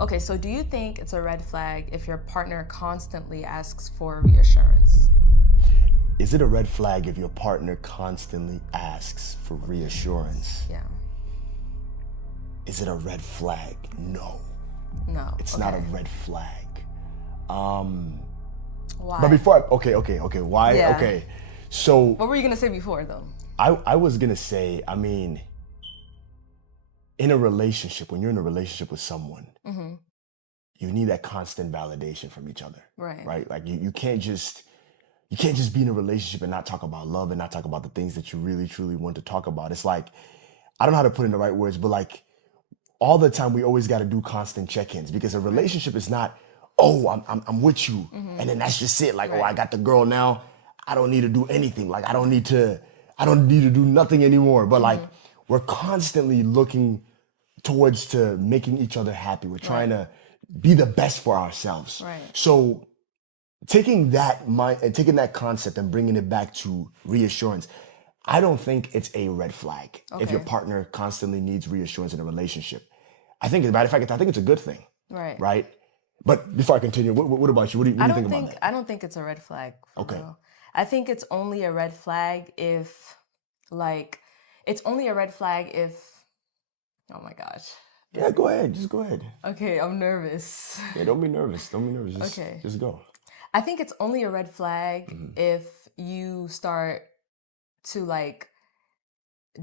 Okay, so do you think it's a red flag if your partner constantly asks for reassurance? Is it a red flag if your partner constantly asks for reassurance? Yeah. Is it a red flag? No, No. it's okay. not a red flag. Why? But before, okay. Why? Yeah. Okay. So What were you gonna say before though? I was gonna say, I mean, in a relationship, when you're in a relationship with someone, you need that constant validation from each other. Right. Right? Like you can't just be in a relationship and not talk about love and not talk about the things that you really truly want to talk about. It's like, I don't know how to put it in the right words, but like all the time we always got to do constant check-ins, because a relationship is not, oh, I'm with you, and then that's just it. Like, oh, I got the girl now, I don't need to do anything. Like I don't need to do nothing anymore. But like we're constantly looking towards to making each other happy. We're trying to be the best for ourselves. Right. So taking that mind and taking that concept and bringing it back to reassurance, I don't think it's a red flag if your Okay. partner constantly needs reassurance in a relationship. I think, as a matter of fact, I think it's a good thing. Right. Right. But before I continue, what about you? What do you think about that? I don't think it's a red flag for Okay. real. I think it's only a red flag if like it's only a red flag if oh my gosh. Yeah, go ahead. Just go ahead. Okay, I'm nervous. Yeah, don't be nervous. Just, Okay. just go. I think it's only a red flag if you start to like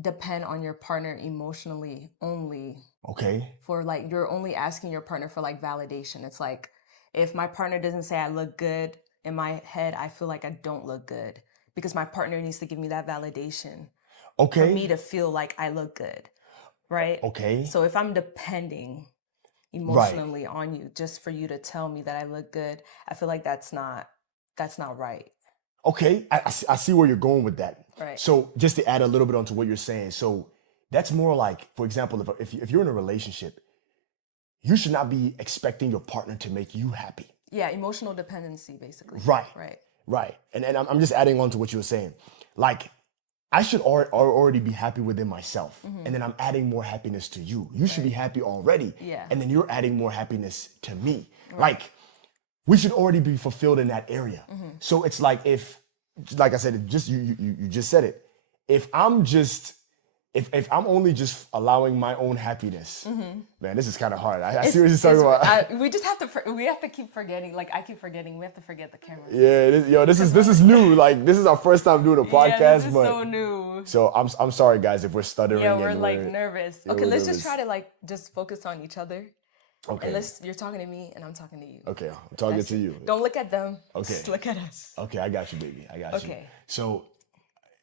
depend on your partner emotionally only Okay. for like you're only asking your partner for like validation. It's like if my partner doesn't say I look good, in my head I feel like I don't look good because my partner needs to give me that validation for me Okay. to feel like I look good, right? Okay. So if I'm depending emotionally on you just for you to tell me that I look good, I feel like that's not right. Okay, I see where you're going with that. Right. So just to add a little bit onto what you're saying, so that's more like, for example, if you're in a relationship, you should not be expecting your partner to make you happy. Yeah, emotional dependency basically. Right. Right. Right. And I'm just adding on to what you were saying. Like, I should already be happy within myself. And then I'm adding more happiness to you. You should be happy already. Yeah. And then you're adding more happiness to me. Like, we should already be fulfilled in that area. So it's like like I said, you just said it. If I'm only just allowing my own happiness, man, this is kind of hard. I see what you're talking about. We just have to. We have to keep forgetting. Like I keep forgetting. We have to forget the camera. Yeah, this is new. Like this is our first time doing a podcast, Yeah, this is but so new. so I'm sorry guys if we're stuttering. Yeah, and we're like nervous. yeah, Okay, we're let's nervous. just try to like just focus on each other. Okay. And you're talking to me and I'm talking to you. Okay, I'm talking to you. Don't look at them. Okay. Just look at us. Okay, I got you, baby. I got you. Okay. So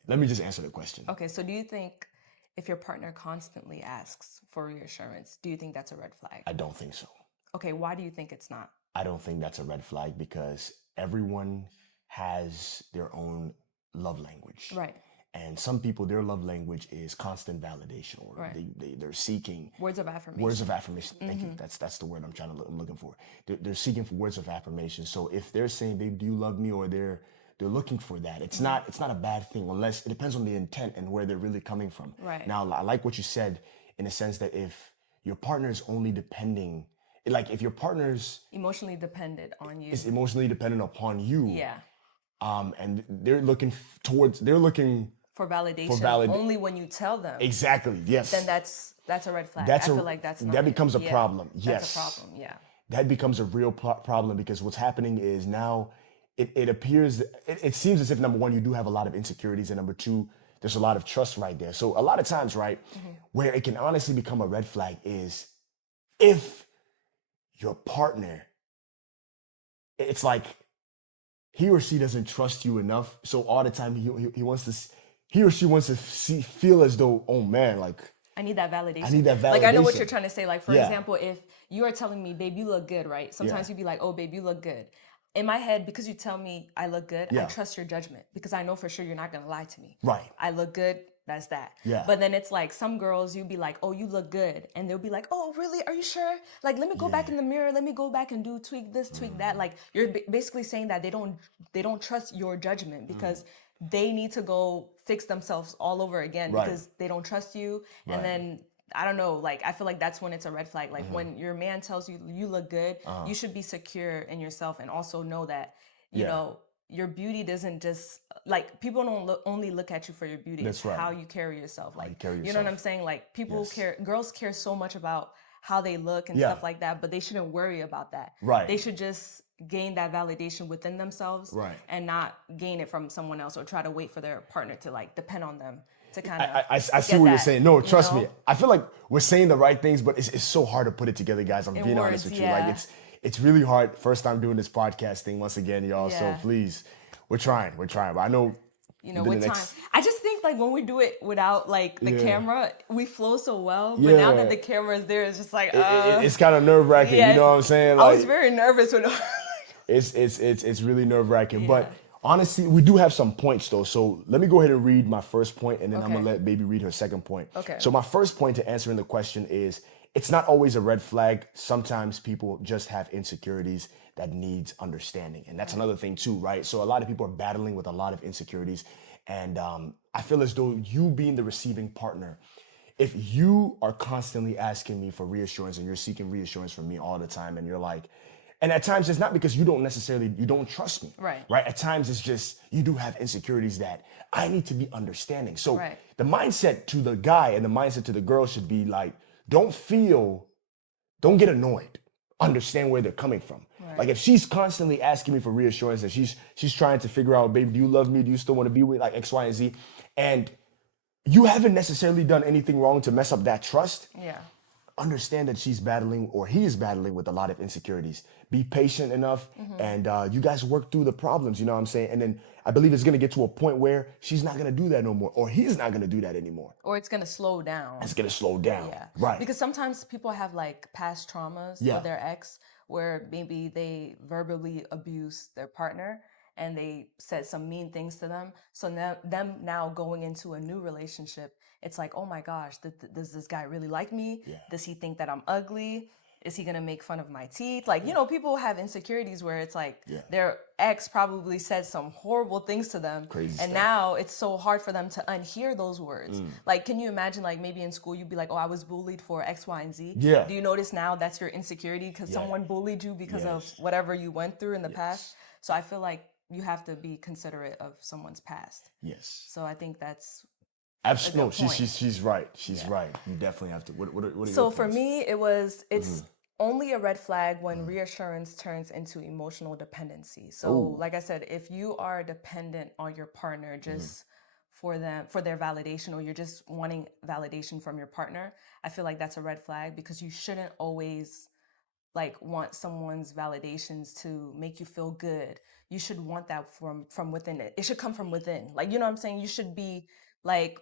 let me just answer the question. Okay, so do you think if your partner constantly asks for reassurance, do you think that's a red flag? I don't think so. Okay, why do you think it's not? I don't think that's a red flag because everyone has their own love language. Right. And some people, their love language is constant validation, or they're seeking Words of affirmation. words of affirmation. Thank you. That's the word I'm looking for. They're seeking for words of affirmation. So if they're saying, "Babe, do you love me?" or they're looking for that, it's not a bad thing, unless it depends on the intent and where they're really coming from. Right. Now, I like what you said in the sense that if your partner is only depending, like if your partner's emotionally dependent on you. is emotionally dependent upon you, Yeah. and they're looking For validation. For only when you tell them. exactly, yes. Then that's a red flag. I feel like that's not that it. becomes a Yeah, problem. Yes, that's a problem. Yeah. that becomes a real problem, because what's happening is now it appears, it seems as if, number one, you do have a lot of insecurities, and number two, there's a lot of trust right there. So a lot of times, right, where it can honestly become a red flag is if your partner, it's like he or she doesn't trust you enough. So all the time he or she wants to feel as though, oh man, like I need that validation. I need that Like I know what validation. you're trying to say. Like for Yeah. example, if you are telling me, babe, you look good, right? Sometimes Yeah. you'd be like, oh, babe, you look good. In my head, because you tell me I look good, I Yeah. trust your judgment because I know for sure you're not gonna lie to me. Right. I look good. That's that. Yeah. But then it's like some girls, you'd be like, oh, you look good. And they'll be like, oh, really? Are you sure? Like, let me go back in the mirror. Let me go back and tweak this, tweak that. Like you're basically saying that they don't trust your judgment because they need to go fix themselves all over again Right. because they don't trust you. And then I don't know, like I feel like that's when it's a red flag. Like when your man tells you you look good, you should be secure in yourself and also know that, you Yeah. know, your beauty doesn't just like people don't only look at you for your beauty. That's It's right. how you carry yourself. Like you carry you know what yourself. I'm saying? Like people Yes. care, girls care so much about how they look and Yeah. stuff like that, but they shouldn't worry about that. Right. They should just gain that validation within themselves Right. and not gain it from someone else or try to wait for their partner to like depend on them to kind of I see what you're saying. No, trust me. know? I feel like we're saying the right things, but it's so hard to put it together, guys. I'm In being honest words, with you. Like yeah. it's really hard. First time doing this podcast thing once again, y'all. Yeah. So please, we're trying. But I know, you know, within with the time. I just think like when we do it without like the Yeah. camera, we flow so well. But now Yeah. that the camera is there, it's just like it's kind of nerve wracking. yeah, You know what I'm saying? I Like was very nervous when it's really nerve wracking. Yeah. But honestly, we do have some points though. So let me go ahead and read my first point, and then I'm Okay. gonna let Baby read her second point. Okay. So my first point to answering the question is, it's not always a red flag. Sometimes people just have insecurities that needs understanding, and that's another thing too, right? So a lot of people are battling with a lot of insecurities, and I feel as though you being the receiving partner, if you are constantly asking me for reassurance and you're seeking reassurance from me all the time, and you're like, and at times it's not because you don't trust me, Right. right? At times it's just you do have insecurities that I need to be understanding. So Right. the mindset to the guy and the mindset to the girl should be like, don't get annoyed. Understand where they're coming from. Right. Like if she's constantly asking me for reassurance and she's trying to figure out, babe, do you love me? Do you still want to be with like X, Y, and Z? And you haven't necessarily done anything wrong to mess up that trust. yeah. Understand that she's battling or he is battling with a lot of insecurities. Be patient enough and you guys work through the problems, you know what I'm saying? And then I believe it's gonna get to a point where she's not gonna do that no more, or he's not gonna do that anymore. Or it's gonna slow down. It's gonna slow down. Yeah. Right. Because sometimes people have like past traumas Yeah. with their ex where maybe they verbally abuse their partner and they said some mean things to them. So now them now going into a new relationship, it's like, oh my gosh, does this guy really like me? Yeah. Does he think that I'm ugly? Is he gonna make fun of my teeth? Like, you know, people have insecurities where it's like Yeah. their ex probably said some horrible things to them. Crazy and stuff. now it's so hard for them to unhear those words. Like, can you imagine like maybe in school you'd be like, oh, I was bullied for X, Y, and Z. Yeah. Do you notice now that's your insecurity because someone bullied you because of Yes. whatever you went through in the past? So I feel like you have to be considerate of someone's past. Yes. So I think that's Absolutely. No, good point. she's right. She's right. You definitely have to. What are so your for points? me it's only a red flag when reassurance turns into emotional dependency. So Ooh. like I said, if you are dependent on your partner just for their validation, or you're just wanting validation from your partner, I feel like that's a red flag, because you shouldn't always like want someone's validations to make you feel good. You should want that from within. It should come from within. Like, you know what I'm saying? You should be like,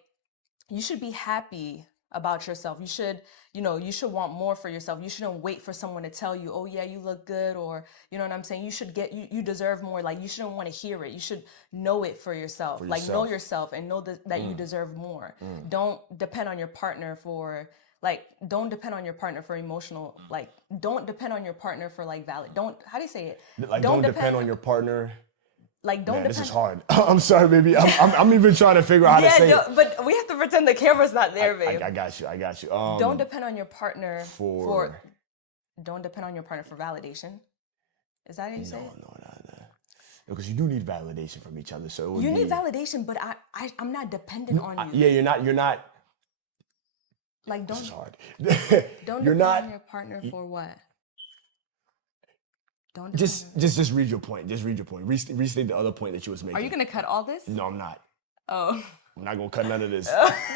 you should be happy about yourself. You should, you should want more for yourself. You shouldn't wait for someone to tell you, oh yeah, you look good, or you know what I'm saying? You should you deserve more. Like, you shouldn't want to hear it. You should know it for yourself. Like, know yourself and know that you deserve more. Don't depend on your partner for don't depend on your partner for emotional, don't depend on your partner for how do you say it? Like, don't depend on your partner. Like, don't Man, depend. this is hard. I'm sorry, baby. I'm even trying to figure out how to say it. But we have to pretend the camera's not there, babe. I got you. Don't depend on your partner for don't depend on your partner for validation. Is that how you say it? No. Because you do need validation from each other. So it would You be, need validation, but I'm not dependent on you. Yeah, you're not. Like, This is hard. don't You're depend not. on your partner for what? Don't Just read your point. Just read your point. Restate the other point that you was making. Are you gonna cut all this? No, I'm not. Oh. I'm not gonna cut none of this.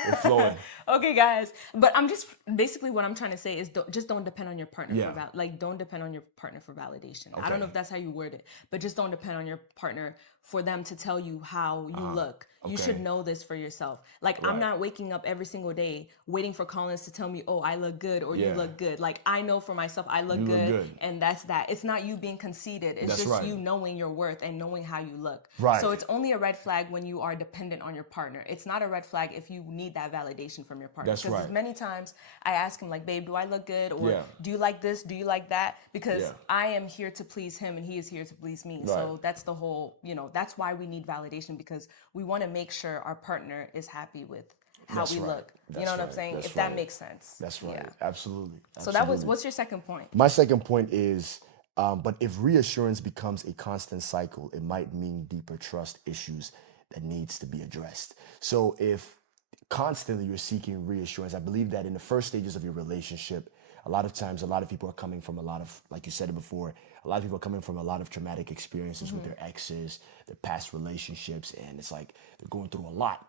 We're flowing. Okay, guys. But I'm just basically what I'm trying to say is don't depend on your partner Yeah. don't depend on your partner for validation. I Okay. don't know if that's how you word it, but just don't depend on your partner for them to tell you how you look. You should okay. know this for yourself. Like, I'm not waking up every single day waiting for Collins to tell me, oh, I look good, or you Yeah. look good. Like, I know for myself I look You look good, good. and that's that. It's not you being conceited. It's That's just right. you knowing your worth and knowing how you look. Right. So it's only a red flag when you are dependent on your partner. It's not a red flag if you need that validation from your partner. That's because right. many times I ask him, like, babe, do I look good? Or Yeah. do you like this? Do you like that? Because Yeah. I am here to please him and he is here to please me. So that's the whole, that's why we need validation, because we want to make sure our partner is happy with how That's we right. look. You That's know what I'm right. saying? That's If that right. makes sense. That's right. Yeah. Absolutely. So that was, Absolutely. what's your second point? My second point is, but if reassurance becomes a constant cycle, it might mean deeper trust issues that needs to be addressed. So if constantly you're seeking reassurance, I believe that in the first stages of your relationship, a lot of times, a lot of people are coming from a lot of, like you said it before, a lot of people are coming from a lot of traumatic experiences with their exes, their past relationships, and it's like they're going through a lot.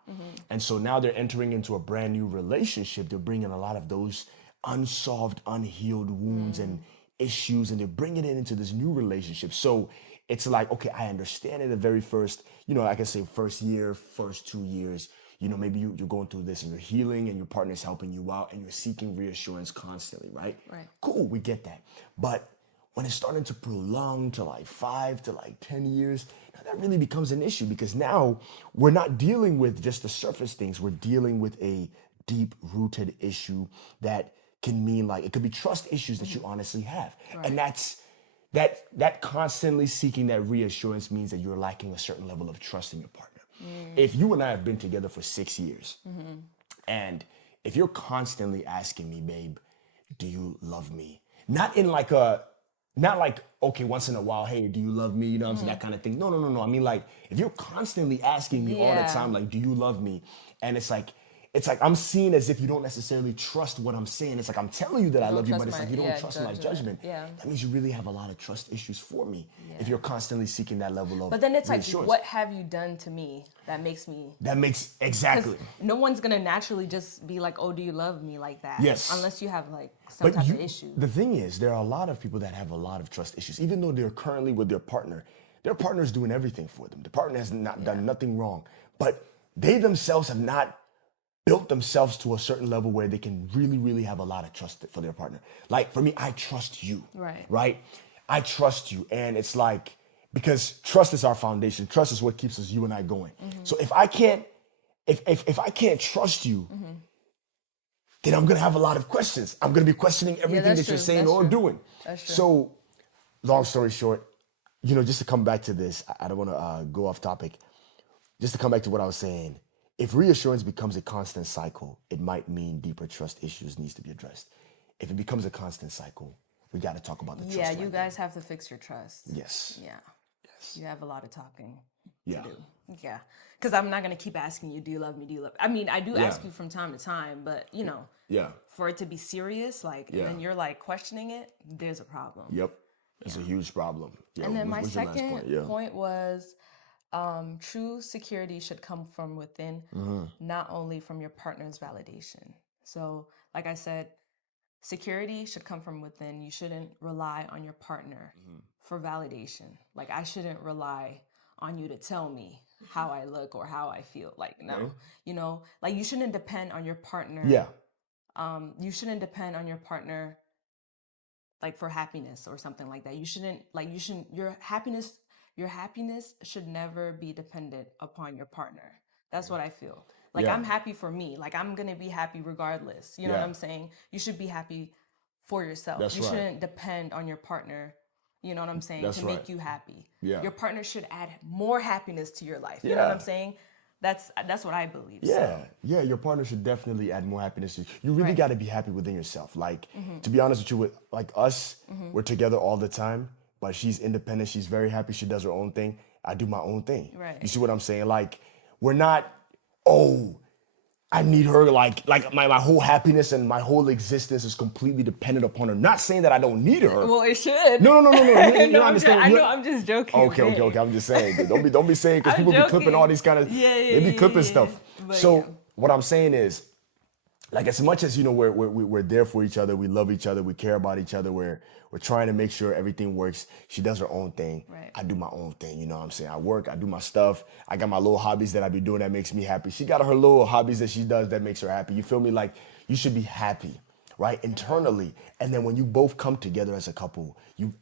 And so now they're entering into a brand new relationship. They're bringing a lot of those unsolved, unhealed wounds and issues, and they're bringing it into this new relationship. So it's like, okay, I understand it the very first, I can say first year, first 2 years, maybe you're going through this and you're healing and your partner's helping you out and you're seeking reassurance constantly, right? Right. Cool, we get that. But when it's starting to prolong to like 5 to like 10 years, now that really becomes an issue because now we're not dealing with just the surface things. We're dealing with a deep rooted issue that can mean like, it could be trust issues that you honestly have. And that constantly seeking that reassurance means that you're lacking a certain level of trust in your partner. If you and I have been together for 6 years, and if you're constantly asking me, babe, do you love me? Not like, okay, once in a while, hey, do you love me? You know what I'm saying? That kind of thing. No, no, no, no. I mean, like, if you're constantly asking me all the Yeah. time, like, do you love me? And it's like I'm seen as if you don't necessarily trust what I'm saying. It's like I'm telling you that I don't love you, but trust it's like my- you don't yeah, trust my judgment. judgment. Yeah. That means you really have a lot of trust issues for me if you're constantly seeking that level of But then it's like, reassurance. what have you done to me that makes me? That makes Because exactly. no one's gonna naturally just be like, "Oh, do you love me?" like that. Yes. Unless you have like some type of issue. The thing is, there are a lot of people that have a lot of trust issues, even though they're currently with their partner's doing everything for them. The partner has not done nothing wrong, but they themselves have not built themselves to a certain level where they can really, really have a lot of trust for their partner. Like for me, I trust you. Right. Right? I trust you. And it's like, because trust is our foundation. Trust is what keeps us, you and I, going. So if I can't, if I can't trust you, then I'm gonna have a lot of questions. I'm gonna be questioning everything that's that you're true, saying that's or true. doing. That's true. So, long story short, just to come back to this, I don't want to go off topic. Just to come back to what I was saying, if reassurance becomes a constant cycle, it might mean deeper trust issues needs to be addressed. If it becomes a constant cycle, we got to talk about the trust. Yeah, right you there. guys have to fix your trust. Yes. Yeah. You have a lot of talking Yeah. to do. Yeah. Because I'm not gonna keep asking you, do you love me? Do you love me? I mean, I do ask you from time to time, but Yeah. for it to be serious, like, Yeah. and then you're like questioning it, there's a problem. Yep. It's a huge problem. Yeah. And then my what's your last second point? Yeah. point was true security should come from within, not only from your partner's validation. So, like I said, security should come from within. You shouldn't rely on your partner for validation. Like, I shouldn't rely on you to tell me how I look or how I feel. Like, no, like you shouldn't depend on your partner. Yeah. You shouldn't depend on your partner like for happiness or something like that. Your happiness should never be dependent upon your partner. That's what I feel. Like, Yeah. I'm happy for me. Like, I'm going to be happy regardless. You know what Yeah. I'm saying? You should be happy for yourself. That's you right. shouldn't depend on your partner, you know what I'm saying, That's to right. make you happy. Yeah. Your partner should add more happiness to your life. You know Yeah. what I'm saying? That's what I believe. Yeah, So. yeah, your partner should definitely add more happiness to you. You really Right. got to be happy within yourself. Like, to be honest with you, with like us, we're together all the time, but she's independent. She's very happy. She does her own thing. I do my own thing. Right. You see what I'm saying? Like, we're not, oh, I need her, like my whole happiness and my whole existence is completely dependent upon her. Not saying that I don't need her. Well, it should. No. You No, understand? I know. I'm just joking. Okay. I'm just saying. Dude. Don't be saying, because I'm people be clipping all joking. these kind of. Yeah, They be clipping yeah. stuff. But So yeah. what I'm saying is, like, as much as we're there for each other, we love each other, we care about each other, we're trying to make sure everything works. She does her own thing. Right. I do my own thing. You know what I'm saying? I work, I do my stuff. I got my little hobbies that I be doing that makes me happy. She got her little hobbies that she does that makes her happy. You feel me? Like, you should be happy, right? Internally. And then when you both come together as a couple, you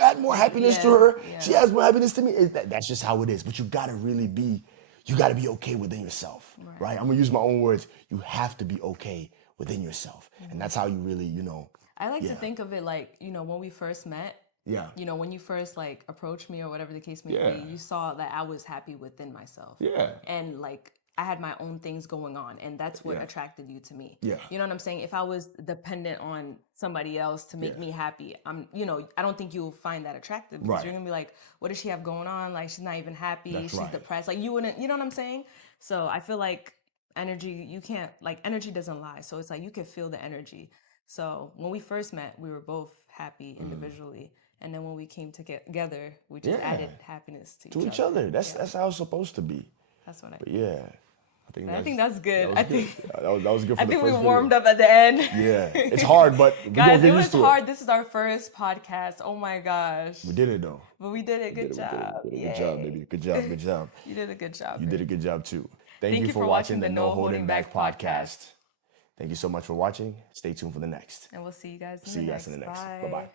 add more happiness to Yeah, her. yeah. She adds more happiness to me. That's just how it is. But you gotta really be okay within yourself, right? I'm gonna use my own words. You have to be okay within yourself. And that's how you really, I like Yeah. to think of it like, when we first met, Yeah. when you first like approached me or whatever the case may Yeah. be, you saw that I was happy within myself. Yeah. And like, I had my own things going on, and that's what Yeah. attracted you to me. Yeah. You know what I'm saying? If I was dependent on somebody else to make Yeah. me happy, I don't think you'll find that attractive, because Right. you're gonna be like, what does she have going on? Like, she's not even happy. That's She's right. depressed. Like, you wouldn't, you know what I'm saying? So I feel like energy doesn't lie. So it's like you can feel the energy. So when we first met, we were both happy individually. And then when we came together, we just Yeah. added happiness to To each each other. other. That's how it's supposed to be. That's what I But think. yeah, I think that's good. That was good. Yeah, that was good for I the think we first warmed video. up at the end. Yeah, it's hard, but we're Guys, gonna get it was used to hard. This is our first podcast. Oh my gosh. We did it though. But we did it. Good job. We did it. Good job, baby. Good job. Good job. You did a good job. You did a good job too. Thank you for watching watching the the No Holding Back podcast. Thank you so much for watching. Stay tuned for the next. And we'll see you guys in See the you next. guys in the next. Bye. Bye-bye.